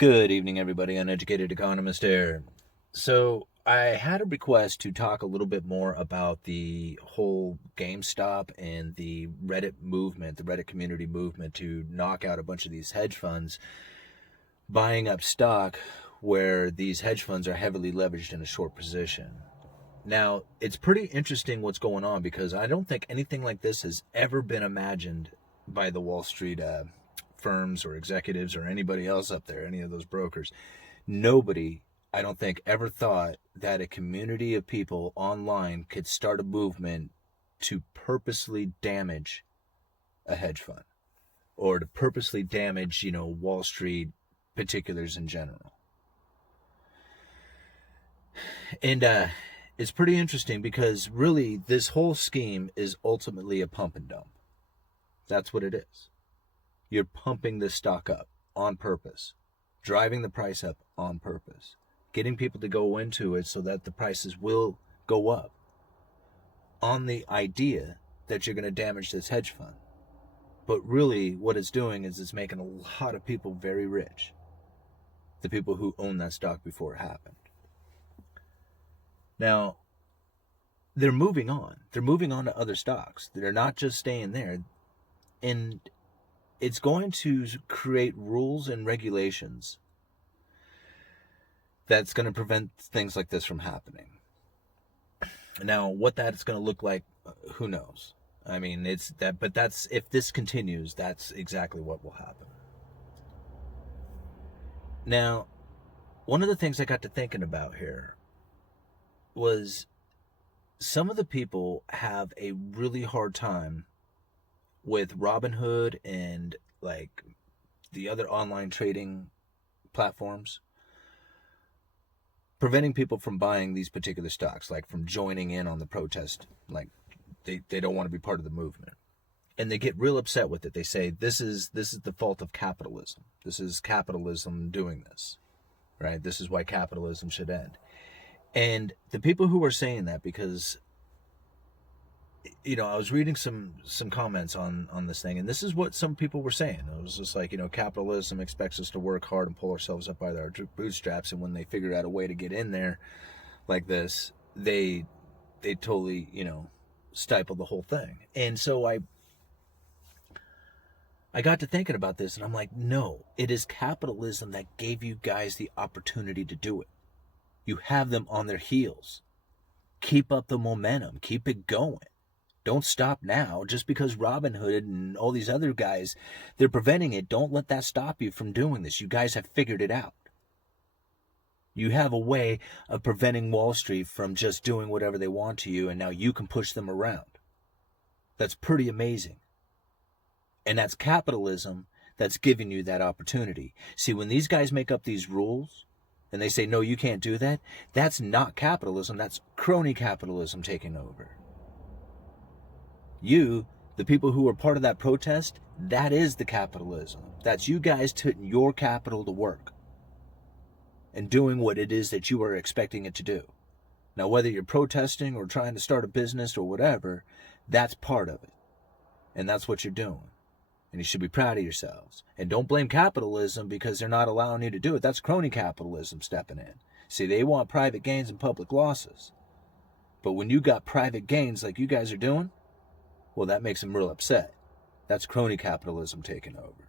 Good evening, everybody. Uneducated Economist here. So, I had a request to talk a little bit more about the whole GameStop and the Reddit movement, the Reddit community movement to knock out a bunch of these hedge funds, buying up stock where these hedge funds are heavily leveraged in a short position. Now, it's pretty interesting what's going on because I don't think anything like this has ever been imagined by the Wall Street firms or executives or anybody else up there, any of those brokers. Nobody, I don't think, ever thought that a community of people online could start a movement to purposely damage a hedge fund or to purposely damage, Wall Street particulars in general. And it's pretty interesting because really this whole scheme is ultimately a pump and dump. That's what it is. You're pumping this stock up on purpose, driving the price up on purpose, getting people to go into it so that the prices will go up on the idea that you're going to damage this hedge fund. But really what it's doing is it's making a lot of people very rich, the people who owned that stock before it happened. Now, they're moving on. They're moving on to other stocks. They're not just staying there. And it's going to create rules and regulations that's going to prevent things like this from happening. Now, what that's going to look like, who knows? I mean, but that's, if this continues, that's exactly what will happen. Now, one of the things I got to thinking about here was some of the people have a really hard time with Robinhood and like the other online trading platforms preventing people from buying these particular stocks, like from joining in on the protest. Like they don't want to be part of the movement, and they get real upset with it. They say this is the fault of capitalism. This is capitalism doing this, right? This is why capitalism should end. And the people who are saying that, because I was reading some comments on this thing, and this is what some people were saying. It was just like, capitalism expects us to work hard and pull ourselves up by our bootstraps, and when they figure out a way to get in there like this, they totally, stifle the whole thing. And so I got to thinking about this, and I'm like, no, it is capitalism that gave you guys the opportunity to do it. You have them on their heels. Keep up the momentum. Keep it going. Don't stop now. Just because Robinhood and all these other guys, they're preventing it, don't let that stop you from doing this. You guys have figured it out. You have a way of preventing Wall Street from just doing whatever they want to you, and now you can push them around. That's pretty amazing. And that's capitalism that's giving you that opportunity. See, when these guys make up these rules, and they say, no, you can't do that, that's not capitalism. That's crony capitalism taking over. You, the people who are part of that protest, that is the capitalism. That's you guys putting your capital to work and doing what it is that you are expecting it to do. Now, whether you're protesting or trying to start a business or whatever, that's part of it. And that's what you're doing. And you should be proud of yourselves. And don't blame capitalism because they're not allowing you to do it. That's crony capitalism stepping in. See, they want private gains and public losses. But when you got private gains like you guys are doing, well, that makes them real upset. That's crony capitalism taking over.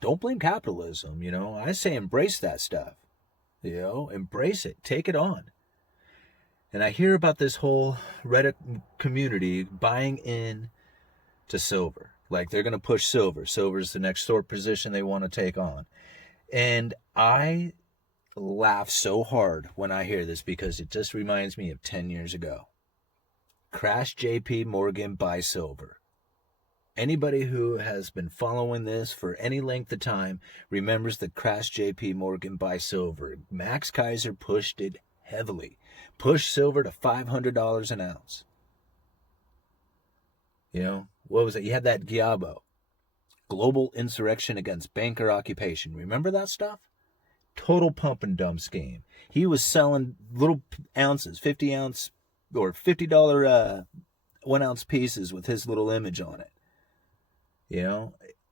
Don't blame capitalism, I say embrace that stuff. Embrace it. Take it on. And I hear about this whole Reddit community buying in to silver. Like they're going to push silver. Silver is the next short position they want to take on. And I laugh so hard when I hear this because it just reminds me of 10 years ago. Crash JP Morgan buy silver. Anybody who has been following this for any length of time remembers the crash JP Morgan buy silver. Max Kaiser pushed it heavily. Pushed silver to $500 an ounce. What was it? You had that Giabo. Global insurrection against banker occupation. Remember that stuff? Total pump and dump scheme. He was selling little ounces, 50 ounce or $50 1 ounce pieces with his little image on it.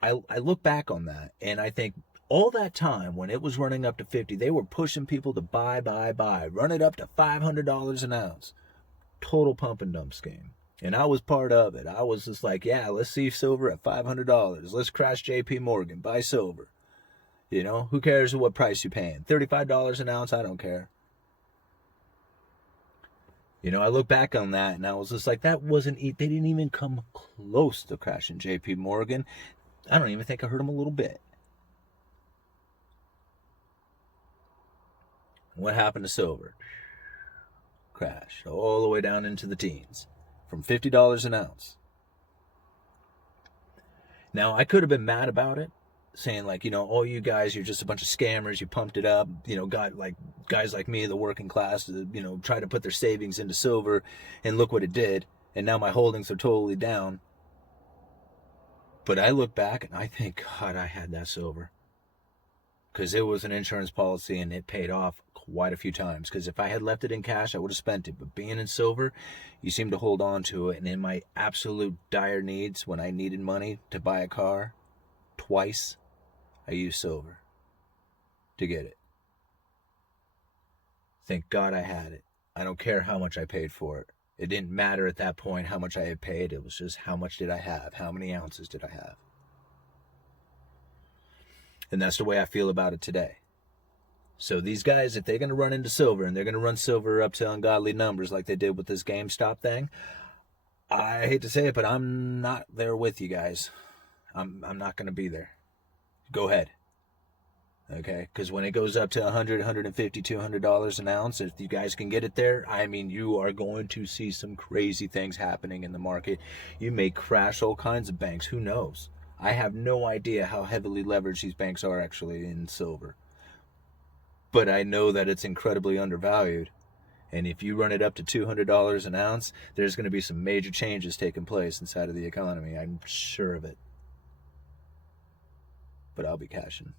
I look back on that and I think All that time when it was running up to 50, they were pushing people to buy, run it up to $500 an ounce. Total pump and dump scheme. And I was part of it. I was just like, yeah, let's see silver at $500. Let's crash JP Morgan, buy silver. You know, who cares what price you're paying? $35 an ounce, I don't care. You know, I look back on that and I was just like, they didn't even come close to crashing JP Morgan. I don't even think I hurt them a little bit. What happened to silver? Crashed all the way down into the teens from $50 an ounce. Now, I could have been mad about it, saying like, you know, oh, you guys, you're just a bunch of scammers. You pumped it up. You know, got like guys like me, the working class, you know, try to put their savings into silver, and look what it did. And now my holdings are totally down. But I look back and I think, God, I had that silver. Because it was an insurance policy and it paid off quite a few times. Because if I had left it in cash, I would have spent it. But being in silver, you seem to hold on to it. And in my absolute dire needs, when I needed money to buy a car, twice, I used silver to get it. Thank God I had it. I don't care how much I paid for it. It didn't matter at that point how much I had paid. It was just how much did I have? How many ounces did I have? And that's the way I feel about it today. So these guys, if they're going to run into silver and they're going to run silver up to ungodly numbers like they did with this GameStop thing, I hate to say it, but I'm not there with you guys. I'm not going to be there. Go ahead. Okay? Because when it goes up to $100, $150, $200 an ounce, if you guys can get it there, I mean, you are going to see some crazy things happening in the market. You may crash all kinds of banks. Who knows? I have no idea how heavily leveraged these banks are actually in silver. But I know that it's incredibly undervalued. And if you run it up to $200 an ounce, there's going to be some major changes taking place inside of the economy. I'm sure of it. But I'll be cashing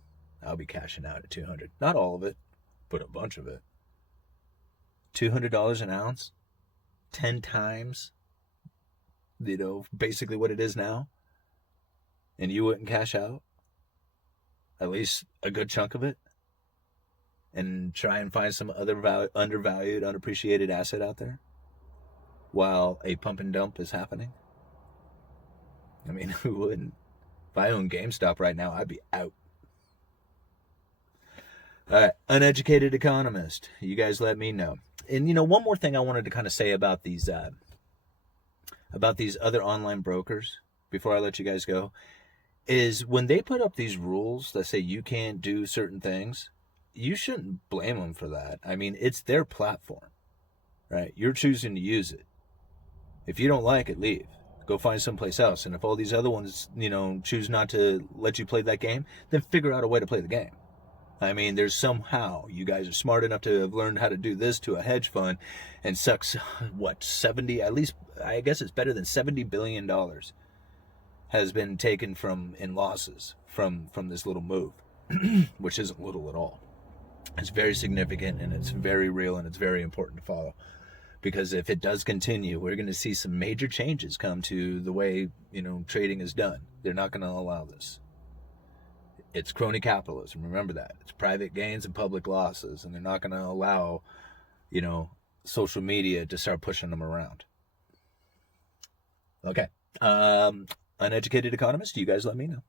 out at 200. Not all of it, but a bunch of it. $200 an ounce, 10 times, you know, basically what it is now. And you wouldn't cash out, at least a good chunk of it, and try and find some other undervalued, unappreciated asset out there while a pump and dump is happening. I mean, who wouldn't? If I owned GameStop right now, I'd be out. All right, Uneducated Economist. You guys let me know. And, you know, one more thing I wanted to kind of say about these other online brokers before I let you guys go is when they put up these rules that say you can't do certain things, you shouldn't blame them for that. I mean, it's their platform, right? You're choosing to use it. If you don't like it, leave. Go find someplace else. And if all these other ones, you know, choose not to let you play that game, then figure out a way to play the game. I mean, there's somehow you guys are smart enough to have learned how to do this to a hedge fund and sucks, what, 70, at least, I guess it's better than $70 billion has been taken in losses from this little move, which isn't little at all. It's very significant and it's very real and it's very important to follow. Because if it does continue, we're going to see some major changes come to the way, you know, trading is done. They're not going to allow this. It's crony capitalism. Remember that. It's private gains and public losses. And they're not going to allow, you know, social media to start pushing them around. Okay. Uneducated Economist, you guys let me know.